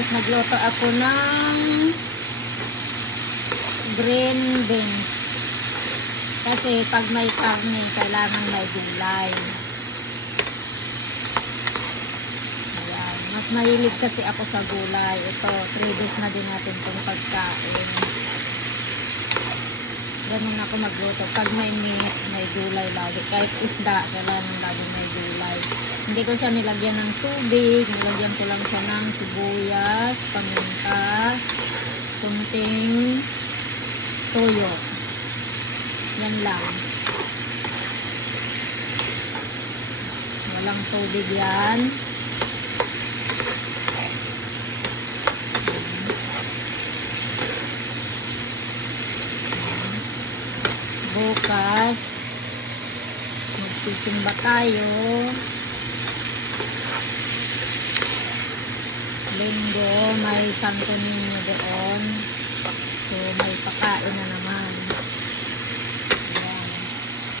Tapos nagluto ako ng green beans. Kasi pag may karne, kailangan may gulay. Ayan. Mas mahilig kasi ako sa gulay. Ito, 3 days na din natin itong pagkain. Ganun ako magluto. Pag may meat, may gulay lagi. Kahit isda, kailangan lagi may gulay. Hindi ko siya nilagyan ng tubig. Nilagyan ko lang siya ng sibuyas, paminta, kunting toyo. Yan lang. Walang tubig yan. Bukas magsisimba tayo. Linggo may Santo Niño doon, so may pakain na naman.